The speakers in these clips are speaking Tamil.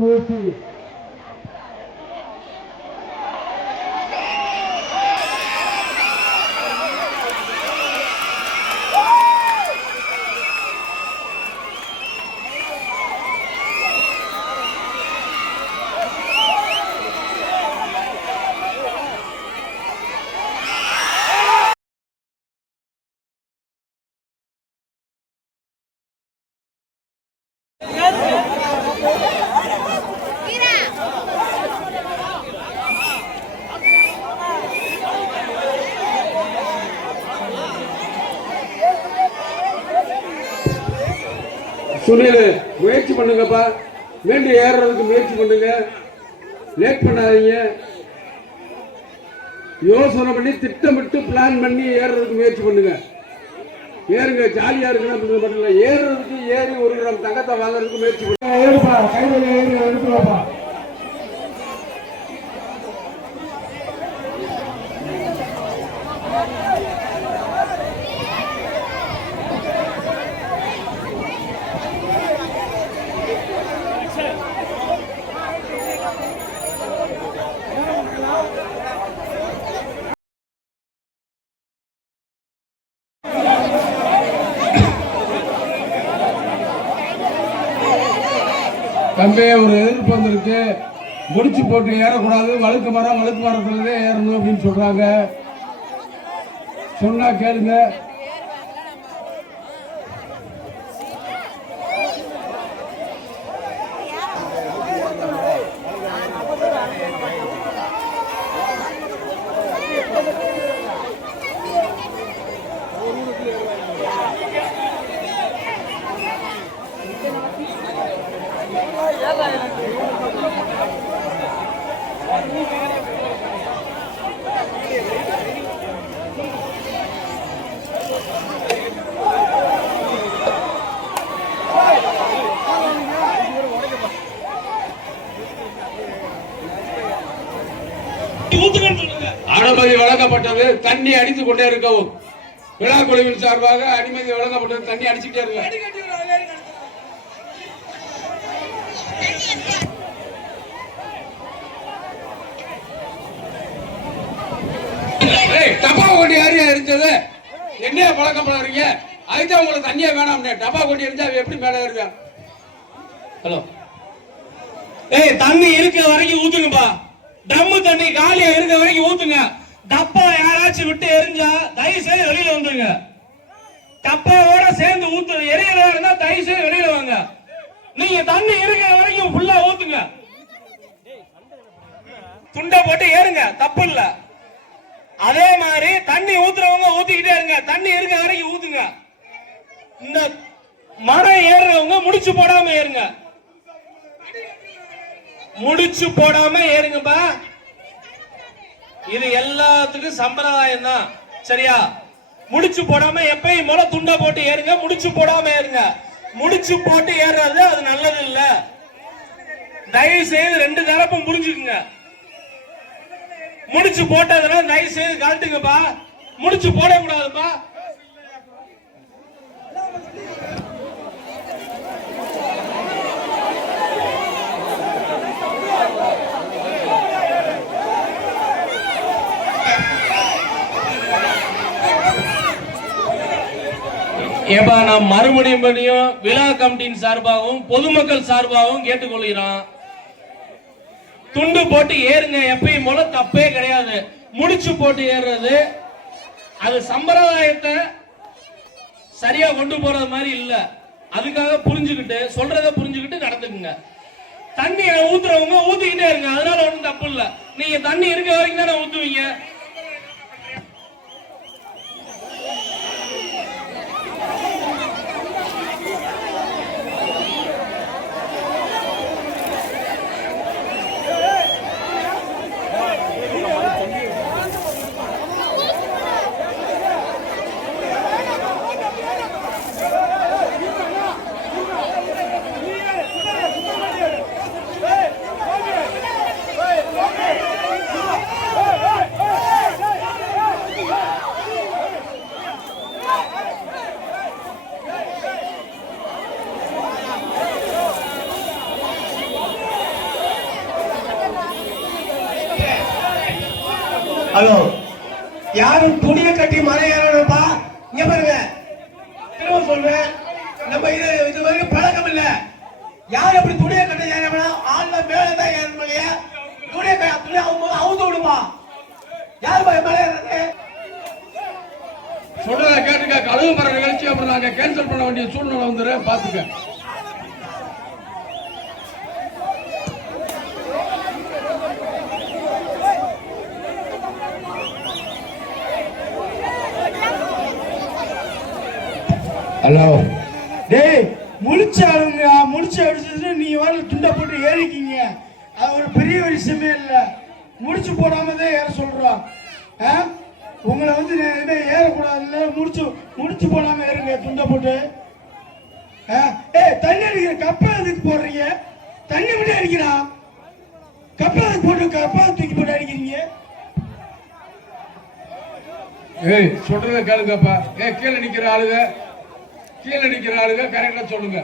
முயற்சி சுனில் முயற்சி பண்ணுங்கப்பா. மீண்டும் ஏறுறதுக்கு முயற்சி பண்ணுங்க. லேட் பண்ணாதீங்க. யோசனை பண்ணி திட்டமிட்டு பிளான் பண்ணி ஏறுறதுக்கு முயற்சி பண்ணுங்க. ஏறுங்க, ஜாலியா இருக்குன்னு மட்டும் இல்லை, ஏறுறதுக்கு ஏறி 1 கிராம் தங்கத்தை வாங்குறதுக்கு முயற்சி பண்ணுங்க. ஏறுப்பா, கையில் ஏறி எடுத்துவாப்பா. தம்பி, ஒரு எதிர்ப்பு வந்திருக்கு. முடிச்சு போட்டு ஏறக்கூடாது, வழுக்கு மரத்துல ஏறணும் அப்படின்னு சொல்றாங்க. சொன்னா கேளுங்க. அனுமதி வழங்கப்பட்டது. தண்ணி அடித்துக் கொண்டே இருக்கவும் விழா குழுவின் சார்பாக அனுமதி வழங்கப்பட்டது. தண்ணி அடிச்சுட்டே இருக்க. டப்பா கொண்டு யாரையா இருந்தது? என்ன பழக்கம் பண்ணுறீங்க? அதுதான் உங்களுக்கு தண்ணியே வேணாம். டப்பா கொண்டு இருந்தா எப்படி மேலே இருக்கா? ஹலோ, தண்ணி இருக்க வரைக்கும் ஊத்துங்கப்பா. டம்மு தண்ணி காலியா இருக்க வரைக்கும் ஊத்துங்க. டப்பா யாராச்சும் விட்டு எரிஞ்சா தயவு செய்து வெளியில வந்துருங்க. டப்பாவோட சேர்ந்து ஊத்து எரியறதா இருந்தா தயவு செய்து வெளியில வாங்க. நீங்க தண்ணி இருக்கிற வரைக்கும் ஃபுல்லா ஊத்துங்க. துண்டை போட்டு ஏறுங்க, தப்பு இல்ல. அதே மாதிரி தண்ணி ஊத்துறவங்க ஊத்திக்கிட்டே இருங்க. தண்ணி இருக்க வரைக்கும் ஊத்துங்க. இந்த மரம் ஏறுறவங்க முடிச்சு போடாம ஏறுங்க. முடிச்சு போடாம ஏறுங்கப்பா. இது எல்லாத்துக்கும் சம்பிரதாயம் தான், சரியா? முடிச்சு போடாம எப்பயும் போல துண்டை போட்டு ஏறுங்க. முடிச்சு போடாம ஏறுங்க. முடிச்சு போட்டு ஏறுறது அது நல்லது இல்ல. தயவு செய்து 2 தரப்பும் புரிஞ்சுக்குங்க. முடிச்சு போட்டதுனால தயவு செய்து கழட்டுங்கப்பா. முடிச்சு போடக்கூடாதுப்பா. ஏப்பா, நான் மறுபடியும் விழா கமிட்டியின் சார்பாகவும் பொதுமக்கள் சார்பாகவும் கேட்டுக்கொள்கிறோம். துண்டு போட்டு ஏறுங்க. எப்பயும் போல தப்பே கிடையாது. முடிச்சு போட்டு ஏறுறது அது சம்பிரதாயத்தை சரியா கொண்டு போறது மாதிரி இல்ல. அதுக்காக புரிஞ்சுக்கிட்டு சொல்றத புரிஞ்சுக்கிட்டு நடந்துக்குங்க. தண்ணி ஊத்துறவங்க ஊத்திக்கிட்டே இருங்க. அதனால ஒண்ணும் தப்பு இல்ல. நீங்க தண்ணி இருக்க வரைக்கும் தானே ஊத்துவீங்க. ஹலோ, யாரும் துணியை கட்டி மலை ஏறணும்ப்பா. இங்க பாருங்க, திரும்ப சொல்றேன், நம்ம இது வரைக்கும் பழக்கம் இல்ல. யார் எப்படி துணியை கட்ட ஏறணும், ஆள்ல மேலதான் ஏறணும் இல்லையா? துணியை அவுத்து விடுமா? யார் மேல ஏறது? சொல்றத கேட்டுக்க. கழுவு மர நிகழ்ச்சி அப்புறம் நாங்க கேன்சல் பண்ண வேண்டிய சூழ்நிலை வந்துடும், பாத்துக்க. ஹலோ, டேய் முடிச்சாளுங்க, முடிச்சு அடிச்சது நீ வேற துண்டை போட்டு ஏறிக்கிங்க. அது ஒரு பெரிய விஷயமே இல்லை. முடிச்சு போடாம தான் ஏற சொல்றோம். உங்களை வந்து ஏறக்கூடாதுல்ல, முடிச்சு போடாம ஏறுங்க துண்டை போட்டு. தண்ணி அடிக்கிற கப்பை எதுக்கு போடுறீங்க? தண்ணி மட்டும் அடிக்கிறான், கப்பை எதுக்கு போட்டு கப்பை தூக்கி போட்டு அடிக்கிறீங்க? ஏய் சொல்றத கேளுங்கப்பா. கீழே நிக்கிற ஆளுங்க கரெக்டா சொல்லுங்க.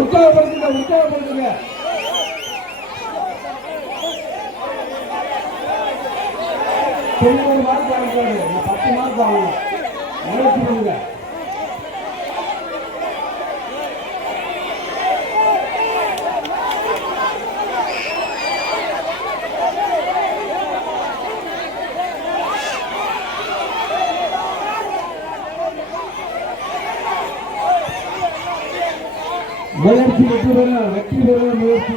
உற்சாகப்படுத்துங்க. 90 மார்க் வாங்கிட்டாரு, 10 மார்க் வாங்கணும். முயற்சி பண்ணுங்க. முயற்சி வெற்றி பெற முயற்சி.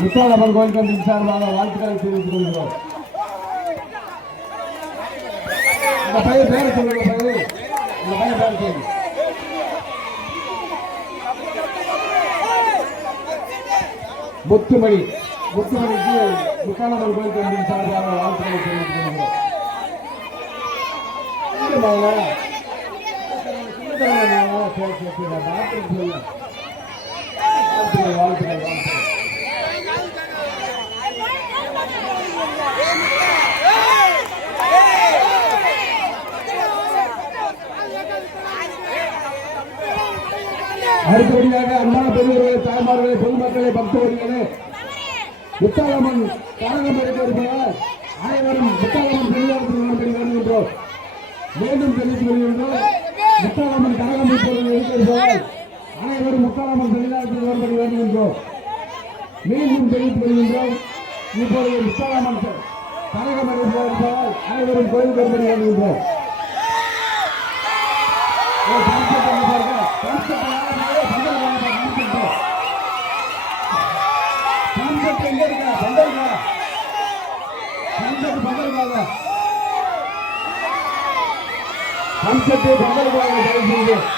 முத்தாலம்மன் கோயில் கமிட்டி சார்பாக வாழ்த்துக்களை தெரிவித்துக் கொள்கிறோம். இந்த பையன் பேரை சொல்லுங்க. இந்த பையன் பேரை சொல்லுங்க. முத்துமணிக்கு முத்தாலம்மன் கோயில் கமிட்டி சார்பாக வாழ்த்துக்களை தெரிவித்துக் கொள்கிறோம். வாழ்த்துக்கள். அடுத்தபடியாக அன்பான பெரியவர்களே, தாய்மார்களே, பொதுமக்களே, பக்தவர்களே, முத்தாலம்மன் கரகம் எடுக்க இருப்பவர் அனைவரும் முத்தாலம்மன் பெரியாரத்தில் வரும்படி வருகின்றோம். மீண்டும் தெரிவித்து வருகின்றோம். முத்தாலம்மன் கரகம் இப்பொழுது எடுக்க இருப்பவர் அனைவரும் முத்தாலம்மன் பெரியாரத்தில் வரும்படி வருகின்றோம். மீண்டும் தெரிவித்து வருகின்றோம். இப்பொழுது முத்தாலம்மன் கரகம் எடுக்க இருப்பவர் அனைவரும் கோயில் வரும்படி வருகின்றோம். हम से